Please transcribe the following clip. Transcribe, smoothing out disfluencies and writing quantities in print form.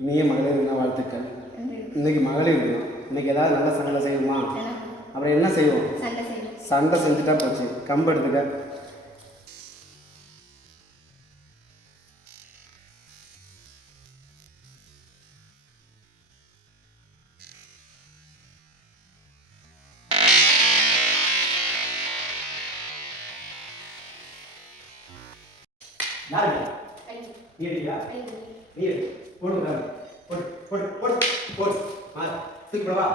இனிய மகளிர் தின வாழ்த்துக்கள். இன்னைக்கு மகளிர் தினம். இன்னைக்கு ஏதாவது நல்ல சண்டை செய்வோமா? அப்புறம் என்ன செய்வோம்? சண்டை செஞ்சுட்டா போச்சு. கம்பு எடுத்துக்க. யாரு நீ எடுக்கியா? நீ போடு போடு போடு போடு போடு. தூக்கி போடவா?